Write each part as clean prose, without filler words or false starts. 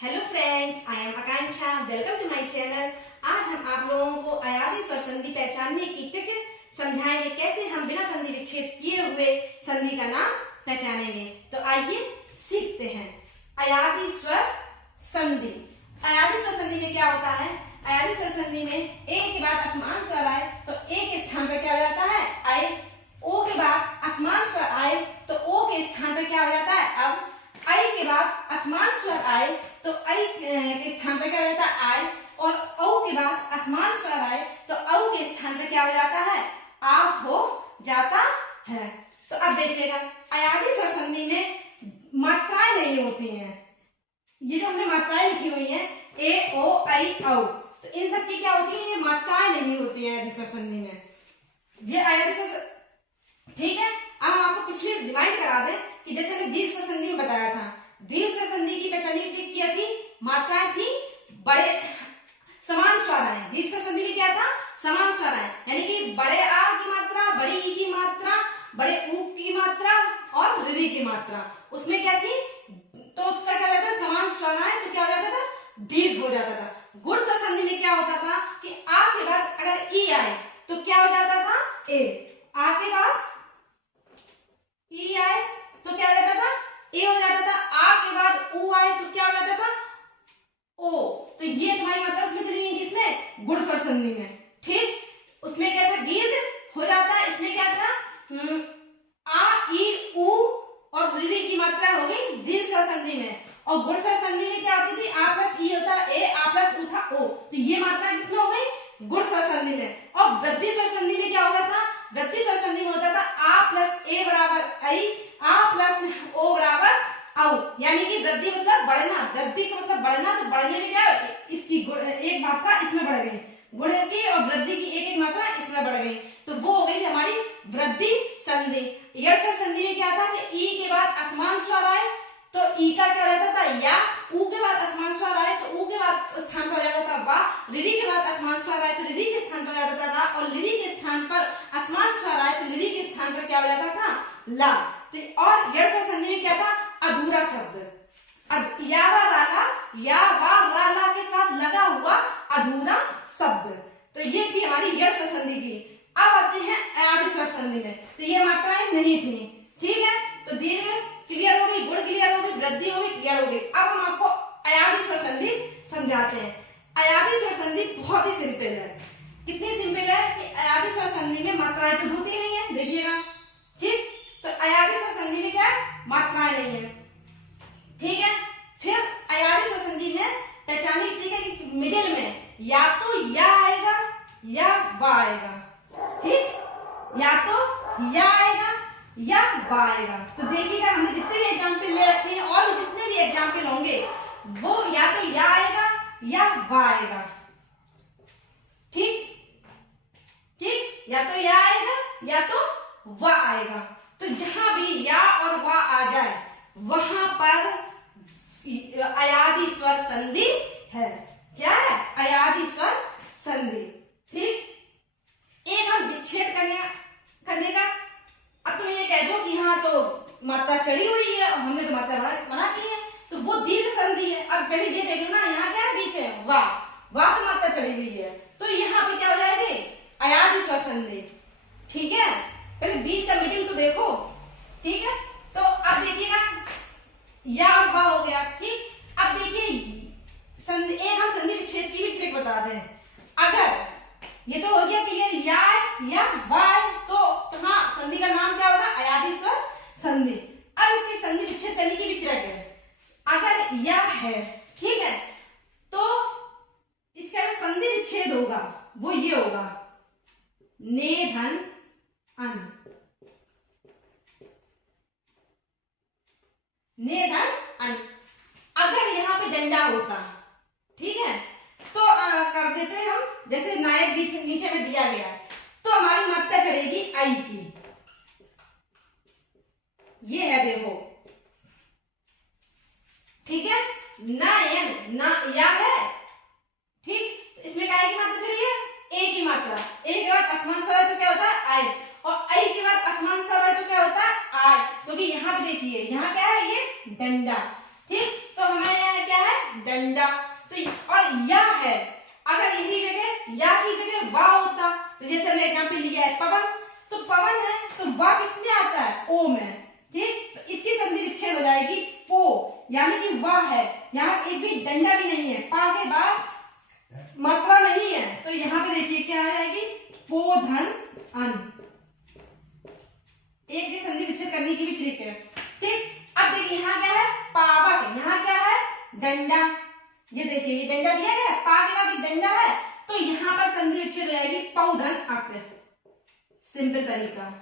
Hello friends, I am Akanksha. Welcome to my channel. आज हम आप लोगों को अयादी स्वर संधि पहचानने की ट्रिक समझाएंगे, कैसे हम बिना संधि विच्छेद किए हुए संधि का नाम पहचानेंगे। तो आइए सीखते हैं। अयादी स्वर संधि। अयादी स्वर संधि में क्या होता है? अयादी स्वर संधि में ए के बाद असमान स्वर आए तो ए के स्थान पर क्या हो जाता है? आए। ओ के बाद असमान स्वर आए तो ओ के स्थान पर क्या हो जाता है? अब। आई के बाद असमान स्वर आए तो आई के स्थान पर क्या हो जाता है? आय। और औ के बाद असमान स्वर आए तो औ के स्थान पर क्या हो जाता है? आ हो जाता है। तो अब देखिएगा, अयादी स्वर संधि में मात्राएं नहीं होती हैं। ये जो हमने मात्राएं लिखी हुई हैं ए ओ आई औ, तो इन सब की क्या होती है? ये मात्राएं नहीं होती है अयादी स्वर संधि में। ये अयादी स्वर, ठीक है। अब हम आपको पिछले रिमाइंड करा दें कि जैसे हमने दीर्घ स्वर संधि में बताया था, दीर्घ स्वर संधि की पहचान की क्या थी? मात्राएं थी बड़े समान स्वर आए। दीर्घ स्वर संधि में क्या था? समान स्वर आए, यानी कि बड़े आ की मात्रा, बड़ी ई की मात्रा, बड़े ऊ की मात्रा और री की मात्रा। उसमें क्या थी? तो उसका क्या होता था? समान स्वर आए तो क्या हो जाता था? दीर्घ हो जाता था। गुण स्वर संधि में क्या होता था कि आ के बाद अगर ई आए तो क्या हो जाता था? ए। आ के बाद ई आए तो क्या हो जाता था? ए हो जाता था। आ के बाद ऊ आए तो क्या हो जाता था? ओ। तो ये तुम्हारी मात्रा उसमें चली गई, किसमें? गुण स्वर संधि में। ठीक। उसमें क्या था? दीर्घ हो जाता है। इसमें क्या था? आ ई ऊ और री की मात्रा हो गई दीर्घ स्वर संधि में। और गुण स्वर संधि में क्या होती थी? आ प्लस ई होता ए, आ प्लस ऊ था ओ। तो ये मात्रा किसमें हो गई? गुण स्वर संधि में। और वृद्धि स्वर संधि में क्या होता था? वृद्धि स्वर संधि में होता था आ प्लस ए बराबर आई, आ प्लस ओ बराबर औ। यानी कि वृद्धि मतलब बढ़ना, वृद्धि का मतलब बढ़ना। तो बढ़ने में क्या? इसकी एक मात्रा इसमें बढ़ गई, गुण की और वृद्धि की एक एक मात्रा इसमें बढ़ गई। तो वो हो गई हमारी वृद्धि संधि। यड़ स्वर संधि में क्या था कि ई के बाद असमान स्वर आए तो ई का क्या हो जाता था? या। ऊ के बाद असमान स्वर आए तो ऊ के बाद स्थान पर हो जाता था वा। री के बाद असमान स्वर आए तो री के स्थान पर हो जाता था रा। और ली के स्थान पर असमान स्वर आए तो ली के स्थान पर क्या हो जाता था? ला। तो और यड़ स्वर संधि में क्या था? अधूरा शब्द। अब या वा राला, या वा राला के साथ लगा हुआ अधूरा शब्द। तो ये थी हमारी यड़ स्वर संधि की। अब आते हैं अयादी स्वर संधि में। तो ये मात्राएं नहीं थी। ठीक है। तो दीर्घ क्लियर हो गई, गुण क्लियर हो गई, वृद्धि हो गई, यड़ हो गई। अब हम आपको अयादी स्वर संधि समझाते हैं। अयादी स्वर संधि बहुत ही सिंपल है। कितनी सिंपल है कि अयादी स्वर संधि में मात्राएं तो होती नहीं है। देखिएगा, ठीक। तो अयादी स्वर संधि में क्या है? मात्राएं नहीं है। ठीक है। फिर अयादी स्वर संधि में पहचानने की है कि मिडिल में या तो या आएगा या वा आएगा। ठीक। या तो या आएगा या वा आएगा। तो देखिएगा, हमने जितने भी एग्जाम्पल ले रखे हैं और भी जितने भी एग्जाम्पल होंगे वो या तो या आएगा या वा आएगा। ठीक। ठीक। या तो या आएगा या तो वा आएगा। तो जहां भी या और वा आ जाए वहां पर अयादी स्वर संधि है। क्या है? अयादी स्वर संधि। ठीक। एक हम विच्छेद करने का, अब तुम ये कह दो कि हाँ तो मात्रा चढ़ी हुई है और हमने तो मात्रा मना की है, तो वो दीर्घ संधि है। अब पहले ये देख लो ना, यहाँ क्या है? बीच में वाह, वाह पे मात्रा चढ़ी हुई है, तो यहाँ पे क्या हो जाएगी? अयादी स्वर संधि। ठीक है। पहले बीच का मिडिल तो देखो। ठीक है। तो अब देखिएगा, या और वा हो गया। ठीक। अब देखिए संधि, एक हम संधि विच्छेद की भी ट्रिक बता दें। अगर ये तो हो गया क्लियर, या वा तो कहाँ संधि का नाम क्या होगा? अयादी स्वर संधि। अब इसकी संधि विच्छेद करने की भी ट्रिक है। अगर या है, ठीक है, तो इसका जो संधि विच्छेद होगा वो ये होगा, ने धन अन, ने धन अन। अगर यहाँ पे डंडा होता, ठीक है, तो कर देते हम, जैसे नायक बीच में नीचे में दिया गया, तो हमारी मात्रा चढ़ेगी आई की। ये है, देखो। ठीक है। नयन ना या है। ठीक। इसमें क्या की मात्रा चढ़ी है? ए की मात्रा। ए के बाद असमान स्वर है तो क्या होता है? आय। और आई के बाद असमान स्वर है तो क्या होता है? आय। क्योंकि यहाँ पे देखिए, यहाँ क्या है? ये डंडा। ठीक। तो हमारे यहाँ क्या है? डंडा। तो और या है, अगर यही जगह या की जगह वा होता, तो जैसे हमने एग्जाम्पल लिया है पवन, तो पवन है तो वा किसमें आता है, ओ में, ठीक। तो इसकी संधि विच्छेद हो जाएगी पो, यानी कि वा है, यहाँ एक भी डंडा भी नहीं है, पा के बाद मात्रा नहीं है, तो यहाँ पे देखिए क्या आ जाएगी, पो धन अन। एक भी संधि विच्छेद करने की भी ट्रिक है, ठीक। अब देखिए यहाँ क्या है, पावक, यहाँ क्या है, डंडा। ये देखिए ये डंडा दिया गया, पा के बाद एक डंडा है, तो यहाँ पर संधि विच्छेद हो जाएगी पौ धन अक। सिंपल तरीका,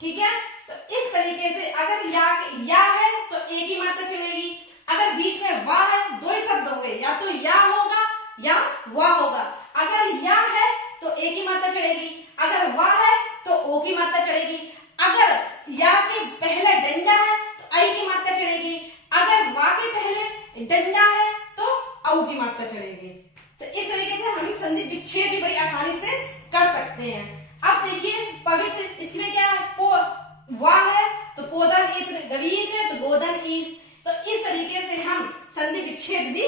ठीक है। तो इस तरीके से अगर या है तो एक ही मात्रा चलेगी, अगर बीच में वा है, दो ही शब्द हो गए, या तो या होगा या वा होगा। अगर या है तो एक ही मात्रा चढ़ेगी, अगर वा है तो ओ की मात्रा चढ़ेगी, अगर या के पहले डंडा है तो आई की मात्रा चढ़ेगी, अगर वा के पहले डंडा है तो औ की मात्रा चढ़ेगी। तो इस तरीके से हम संधि विच्छेद भी बड़ी आसानी से कर सकते हैं। अब देखिए पवित्र, इसमें क्या है, पो वा है तो पोधन इत्र, गवीस है तो गोधन ईस। तो इस तरीके से हम संधि विच्छेद भी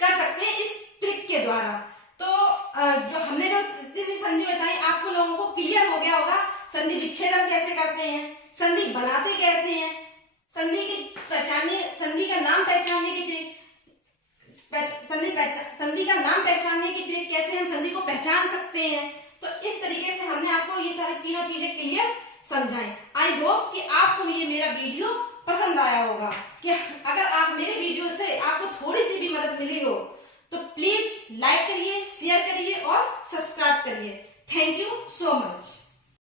कर सकते हैं इस ट्रिक के द्वारा। तो जो हमने जो संधि बताई, आपको लोगों को क्लियर हो गया होगा संधि विच्छेदन कैसे करते हैं, संधि बनाते कैसे हैं, संधि की पहचानने, संधि का नाम पहचानने की ट्रिक, संधि का नाम पहचानने की ट्रिक, कैसे हम संधि को पहचान सकते हैं। तो इस तरीके से हमने आपको ये सारी तीनों चीजें क्लियर समझाएं। आई होप कि आपको ये मेरा वीडियो पसंद आया होगा, कि अगर आप मेरे वीडियो से आपको थोड़ी सी भी मदद मिली हो तो प्लीज लाइक करिए, शेयर करिए और सब्सक्राइब करिए। Thank you so much.